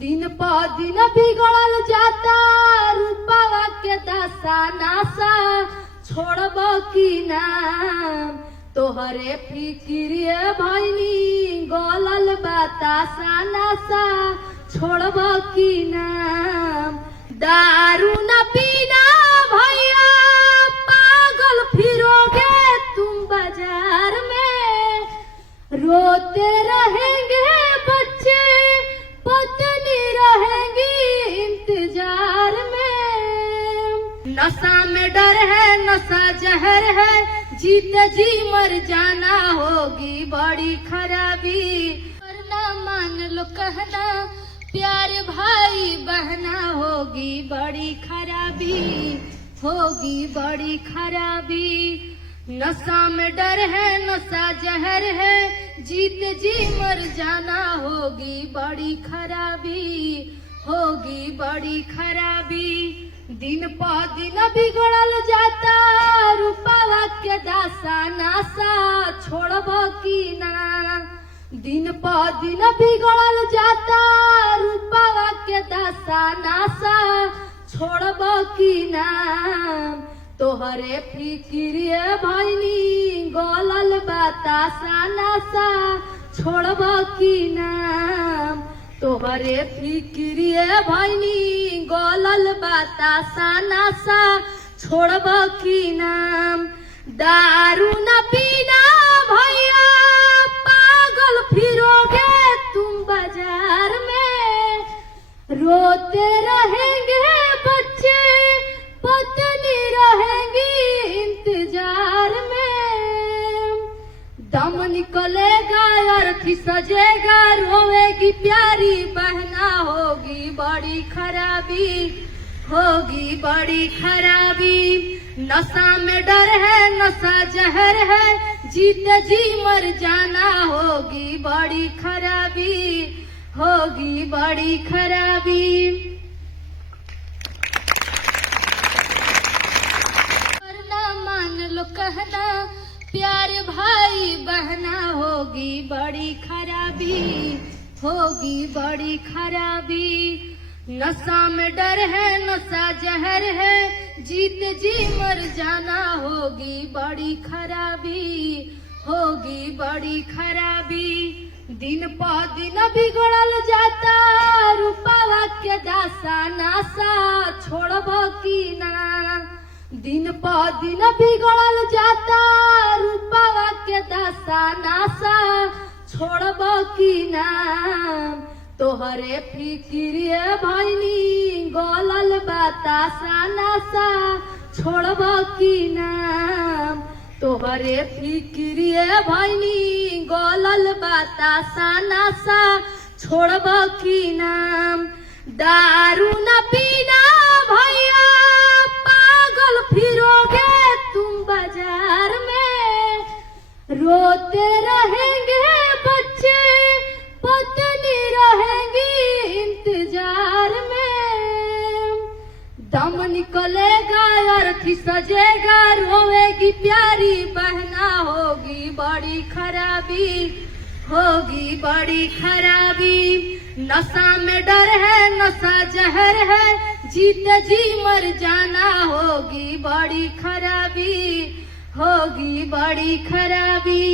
दिन प दिन बिगड़ल जाता रूपवा के दशा नासा छोड़ब की नाम तोहरे फिक्रिए भैनी गलल बतासा नासा छोड़ब की नाम दारू न पीना भैया पागल फिरोगे तुम बाजार में रोते रहेंगे बच्चे पत्नी रहेंगी इंतजार में नशा में डर है नशा जहर है जीते जी मर जाना होगी बड़ी खराबी वरना मान लो कहना प्यार भाई बहना होगी बड़ी खराबी होगी बड़ी खराबी नशा में डर है नशा जहर है जीत जी मर जाना होगी बड़ी खराबी होगी बड़ी खराबी दिन प दिन बिगड़ल जाता रूपवा के दासा नासा छोड़ब की ना दिन प दिन बिगड़ल जाता रूपवा के दासा नासा छोड़ब की ना तोहरे फिक्रिए भैनी गलल बतासा नासा छोड़ब की नाम तोहरे फिक्रिए भैनी गलल बतासा नासा छोड़ब की नाम दारू न पीना भैया पागल फिरोगे तुम बाजार में रोते रहेंगे बच्चे पत्नी रहेंगी इंतजार में दम निकलेगा अर्थी सजेगा रोएगी प्यारी बहना होगी बड़ी खराबी होगी बड़ी खराबी नशा में डर है नशा जहर है जीते जी मर जाना होगी बड़ी खराबी होगी बड़ी खराबी लो कहना प्यार भाई बहना होगी बड़ी खराबी होगी बड़ी खराबी नशा में डर है नशा जहर है जीत जी मर जाना होगी बड़ी खराबी होगी बड़ी खराबी दिन प दिन बिगड़ल जाता रूपवा के दासा नासा छोड़ब की ना दिन प दिन बिगड़ल जाता रूपवा के दशा नासा छोड़ब की नाम तोहरे फिक्रिए भैनी गलल बतासा नासा छोड़ब की नाम तोहरे फिक्रिए भैनी गलल बतासा नासा छोड़ब की नाम दारू न पीना भैया पागल फिरोगे तुम बाजार में रोते रहेंगे बच्चे पत्नी रहेंगी इंतजार में दम निकलेगा अर्थी सजेगा रोएगी प्यारी बहना होगी बड़ी खराबी होगी बड़ी खराबी नशा में डर है नशा जहर है जीते जी मर जाना होगी बड़ी खराबी होगी बड़ी खराबी।